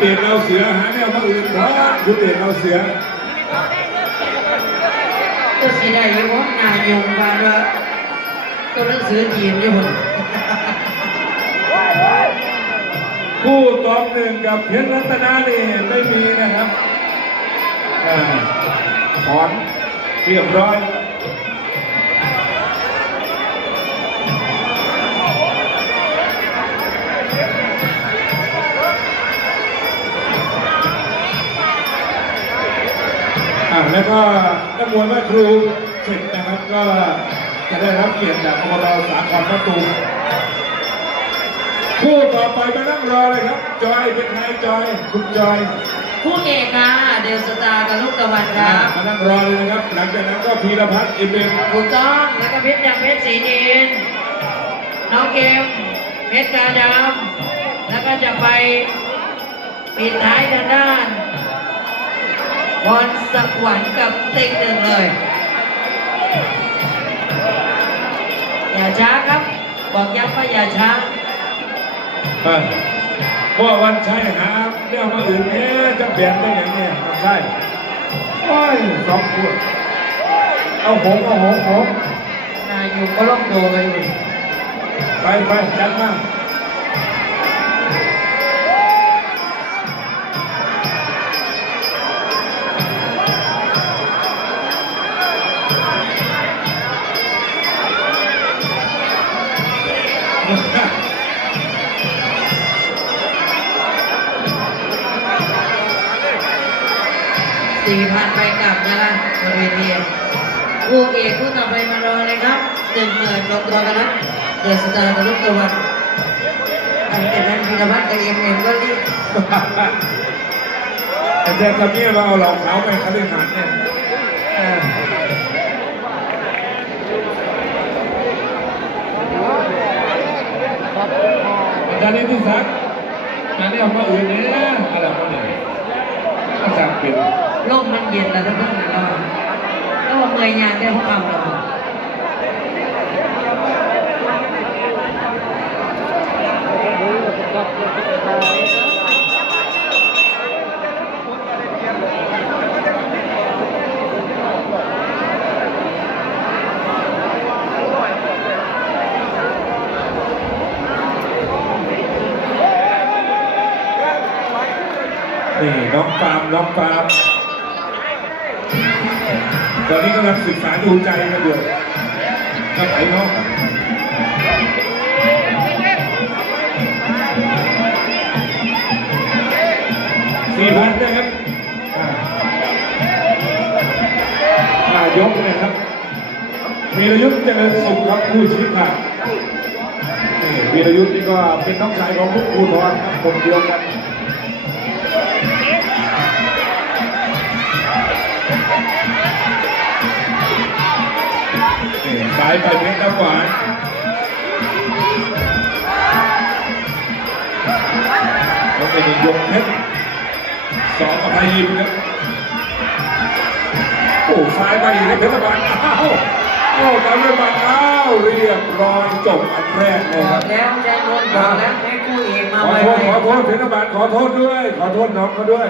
เอกเราเสือหาแนวมาอื่นเพราะคุณเอกเราเสือก็สิได้อยังว่านายงมาด้วยตัวหนังสือจีนอยู่บนคู่ตองหนึ่งกับเพชรรัตนานี่ไม่มีนะครับถอนเรียบร้อยาแล้วก็นักมวยแม่ครูเสร็จนะครับก็จะได้รับเกียรติจากอบตสาขรประตูมคู่ต่อไปมานั่งรอเลยครับ จอยเป็นไงจอยคุณจอยผู้เอกค่ะเดลสตาร์กับลูกตะวันครับมานั่งรอเลยนะครับ หลังจากนั้นก็พีรพัฒน์เอ็มเอ็มถูกต้องแล้วก็เพชรดำเพชรสีนินน้องเกมเพชรกาดำแล้วก็จะไปปิดท้ายทางด้าน บอลสักหวันกับติ๊กหนึ่งเลยอย่าช้าครับ บอกย้ำว่าอย่าช้าอ่าเพราะว่าวันชัยหาเรื่องมาอื่นเนี่ยจะเปลี่ยนได้อย่างเนี้ยวันชัยโอ้ยสองขวดเอาหงเอาหงหงนายอยู่ก็ล่องโดเลยอยู่ไปไปจัดมา สี่พันไปกลับนะคะบริเวณนี้คู่เอกคู่ต่อไปมารอเลยครับหนึ่งหมื่นลงตัวกันนะเดือดสตาร์กับลูกตะวันหลังจากนั้นพีรพัฒน์กับเอ็มเอ็มก็รีบแต่เจ้าตะเมียมาเอาเหล่าขาวไปคฤหาสน์เนี่ยเอออาจารย์นิติศักดิ์อันนี้เอามาอื่นเนี่ยอะไรพวกนี้อาจารย์เปลี่ยน ลกมันเย็นแล้วทุกท่านนะเราแล้วว่าเมยยานได้พวกคำเรานี่น้องปามน้องปาม ตอนนี้กำลังศึกษาดูใจกันอยู่ก็ไหนเนาะสี่พันนะครับอ่ายกนะครับวีรยุทธ์เจริญสุขครับผู้ชี้ขาดวีรยุทธ์นี่ก็เป็นน้องชายของพวกครูทอนครับคนเดียวกัน สายไปเพชรน้ำหวานแล้วเป็นยกเพชรสองอภัยยิมครับโอ้ซ้ายไปอีกแล้วเพชรน้ำหวานอ้าวโอ้ตามด้วยบัตรอ้าวเรียบร้อยจบอันแรกเลยบคอรักบแล้วใจนนบอกแล้วให้คู่เอกมาขอไวโทษขอโทษเพชรน้ำหวานขอโทษด้วย ขอโทษน้องเขาด้วย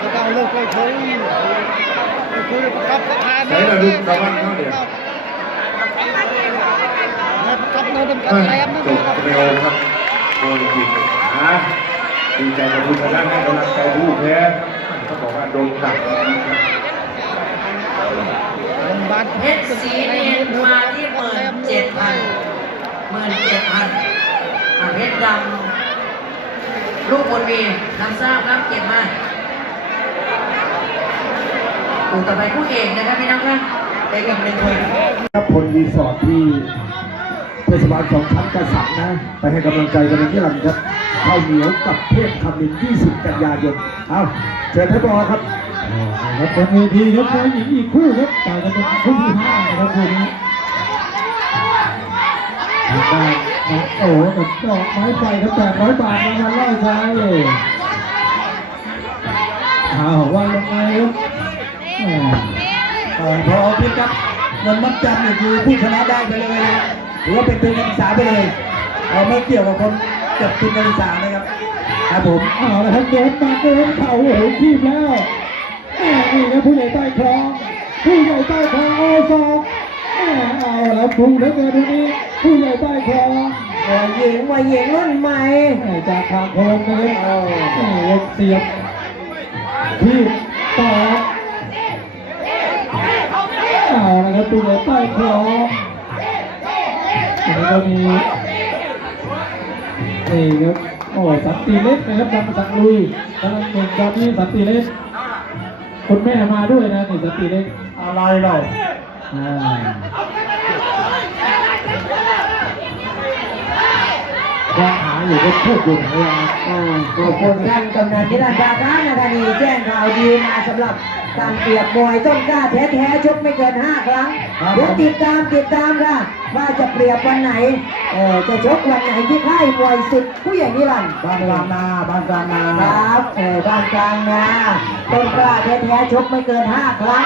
แล้วก็เอาเลิกไปคุยไป คุยประกับประธานใช้ระมตะวันเขาเนี่ยกับโนดมกับแรมจบเร็วครับโดนจริงนะดีใจกับทุกท่านให้กำลังใจผู้แพ้เขาบอกว่าโดนตัดเพชรสีเนียนมาที่หมื่นเจ็ดพันหมื่นเจ็ดพันเพชรดำลูกบนมีนำทราบครับเก็บมา คู่ต่อไปคู่เอกนะครับพี่น้องครับไปกับหนึ่งคนครับพลรีสอร์ทที่เทศบาลสองชั้นกระสับนะ ไปให้กำลังใจกันที่หลังครับข้าวเหนียวกับเทพคำมิน20 กันยายนเอาเชิญท่านบอครับครับบนเวทีครับชายหญิงอีกคู่ครับต่างกันเป็นคู่ที่ห้านะครับคู่นี้ทางด้านน้องโอ๋กับดอกไม้ไฟครับแปดร้อยบาทรางวัลเล่าใจอ้าวว่ายังไงครับแหม่ ก่อนพอพิษครับเงินมัดจำเนี่ยคือผู้ชนะได้ไปเลยนะหรือว่าเป็นทุนการศึกษาไปเลยเราไม่เกี่ยวกับคนเก็บทุนการศึกษานะครับครับผมเอาละครับโดนมาโดนเข่าโอ้โหทีบแล้วแม่นี่ครับผู้ใหญ่ใต้คลองผู้ใหญ่ใต้คลองโอซอกเอาแล้วพุ่งเหลือเกินทีนี้ผู้ใหญ่ใต้คลองมวยหญิงมวยหญิงรุ่นใหม่จากทางโค้งนะครับแม่เสียบทีบต่อ เอาละครับผู้ใหญ่ใต้คลองอันนี้ก็มีนี่ครับโอ้สันติเล็กนะครับดำสังลุยกำลังเก่งตอนนี้สันติเล็กคุณแม่มาด้วยนะนี่สันติเล็กอะไรเราอ่าก็หา อยู่ก็พูดอยู่นะว่าอ่าขอบคุณท่านกำนันนิรันดร์การนาธานีแจ้งข่าวดีมาสำหรับการเปรียบมวยต้นกล้าแท้ๆชกไม่เกิน5ครั้งเดี๋ยวติดตามติดตามค่ะว่าจะเปรียบวันไหนเออจะชกวันไหนที่ค่ายมวยสิทธิ์ผู้ใหญ่นิรันดร์บ้านกลางนาบ้านกลางนาครับเออบ้านกลางนาต้นกล้าแท้ๆชกไม่เกิน5ครั้ง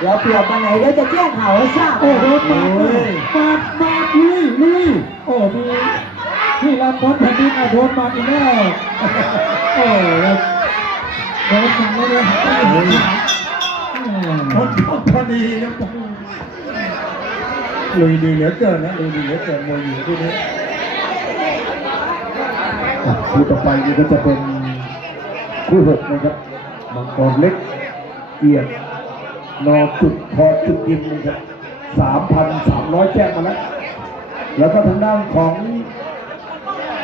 เดี๋ยวเปรียบวันไหนเดี๋ยวจะแจ้งข่าวให้ทราบโอ้โหมาเลยมามาลุยลุยโอ้มี ที่ลำพ้นแผ่นดินอะโดนมาอีกแล้วโอ้แล้วโดนมาแล้วเนี่ยหายไปไหนพอดีพอดีครับลุยดีเหลือเกินนะลุยดีเหลือเกินมวยหญิงคู่นี้คู่ต่อไปนี่ก็จะเป็นคู่หกนะครับมังกรเล็กเกียรตินอจุดพอจุดยิมนะครับสามพันสามร้อยแจ้งมาแล้ว แล้วก็ทางด้านของ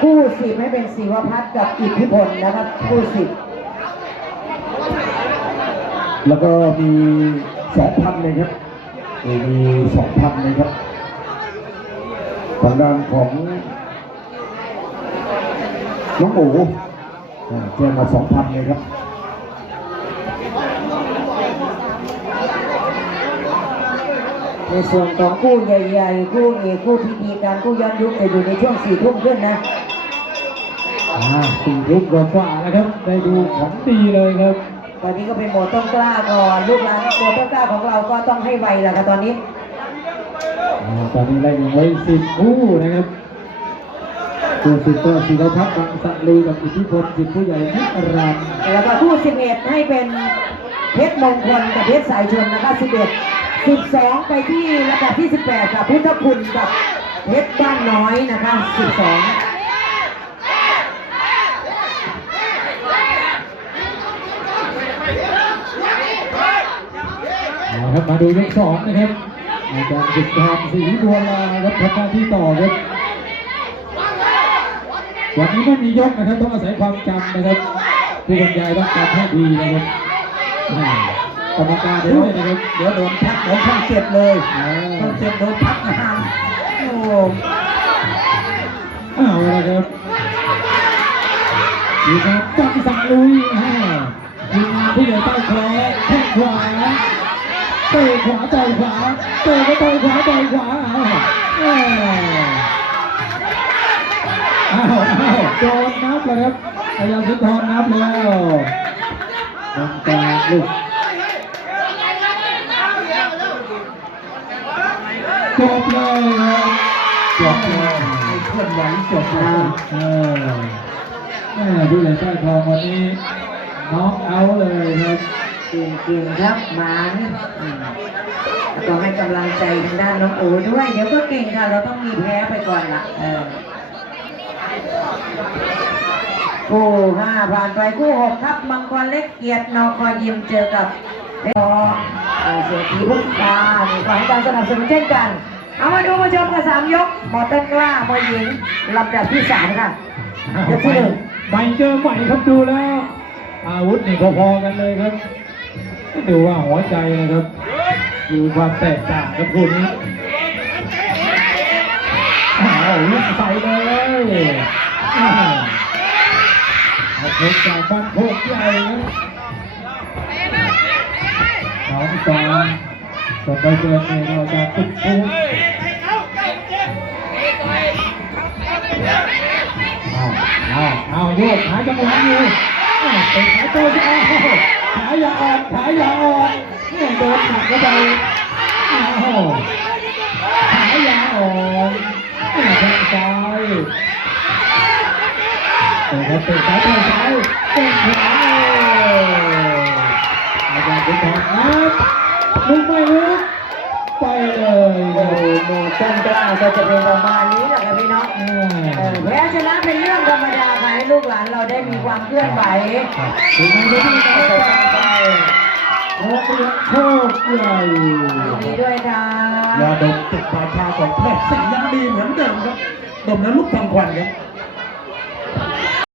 คู่สิบให้เป็นศิวพัฒน์กับอิทธิพลนะครับคู่สิบแล้วก็มีสองพันเลยครับนี่มีสองพันเลยครับทางด้านของน้องหมูอ่าแจ้งมาสองพันเลยครับในส่วนของคู่ใหญ่ๆคู่เอกคู่พิธีการคู่ย้อนยุคจะอยู่ในช่วงสี่ทุ่มขึ้นนะ อ่าสี่ทุ่มกว่าๆนะครับ ได้ดูของดีเลยครับ ตอนนี้ก็เป็นโหมดต้นกล้าก่อนลูกหลานโหมดต้นกล้าของเราก็ต้องให้ไวแล้วครับตอนนี้อ่าตอนนี้ไล่อยู่ไว้สิบคู่นะครับตัวสิบก็ศิรพัฒน์บางสะลือกับอิทธิพลสิบผู้ใหญ่นิรันดร์แล้วก็คู่สิบเอ็ดให้เป็นเพชรมงคลกับเพชรสายชนนะครับสิบเอ็ดสิบสองไปที่ระดับที่สิบแปดกับพุทธคุณกับเพชรบ้านน้อยนะคะสิบสอง เอา ครับมาดูยกสองนะครับอาจารย์สุดทองศรีบัวลาครับทำหน้าที่ต่อครับวันนี้ไม่มียกนะครับต้องอาศัยความจำนะครับผู้บรรยายต้องการให้ดีนะครับอ่ากรรมการด้วยนะครับเดี๋ยวโดนพักของช่างเจ็บเลยอ่าช่างเจ็บโดนพักงานโอ้เอาละครับทีมงานจังสั่งลุยอ่าทีมงานที่เหลือใต้คอแข้งขวา เตะขวาต่อยขวาเตะก็ต่อยขวาต่อยขวาเอาอ่าอ้าวอ้าวโดนนับแล้วครับพยายามสุดทองนับแล้วตรงกลางลูกจบเลยครับจบเลยเคลื่อนไหวจบเลยเออแม่ผู้ใหญ่ใต้ทองวันนี้น้องเอาเลยครับ เก่งๆครับมานอืมแล้วก็ให้กำลังใจทางด้านน้องโอด้วย เดี๋ยวก็เก่งค่ะ เราต้องมีแพ้ไปก่อนละเออคู่ห้าผ่านไปคู่หกครับมังกรเล็กเกียรตินอคอยิมเจอกับเพชรเอเศรษฐีพุทธานี่ก็ให้การสนับสนุนเช่นกัน เอามาดูมาชมกันสามยกหมอต้นกล้ามวยหญิงลำดับที่สามค่ะยกที่หนึ่งใหม่เจอใหม่ครับดูแล้ว อาวุธนี่พอๆกันเลยครับ ดูว่าหัวใจนะครับดูความแตกต่างครับคู่นี้อ้าวลุกใส่เลยอาเอาพบจากบ้านโคกใหญ่ครับน้องตองต่อไปเจอเนี่ยเราจะตุ๊กปูเอาเอาเอาโยกหาจังหวะอยู่เป็นขาต้ที่เอา ขาอย่าอ่อนขาอย่าอ่อนเนี่ยโดนหักเข้าไปอ้าวขายาอ่อนแข้งซ้ายเตะครับเตะซ้ายเตะซ้ายเตะขวาอาจารย์คุณทองครับมึงไปเลย โอ้โหหมู่ต้นกล้าก็จะเป็นประมาณนี้แหละครับพี่น้องเออแพ้ชนะเป็นเรื่องธรรมดาค่ะให้ลูกหลานเราได้มีความเคลื่อนไหวถึงจะต้องเอาต่อไปไปไปโคตรโคตรใหญ่ยินดีด้วยค่ะยาดมติดปลายชาของแพทย์สิ่งยังดีเหมือนเดิมครับดมนั้นลุกทางควันครับ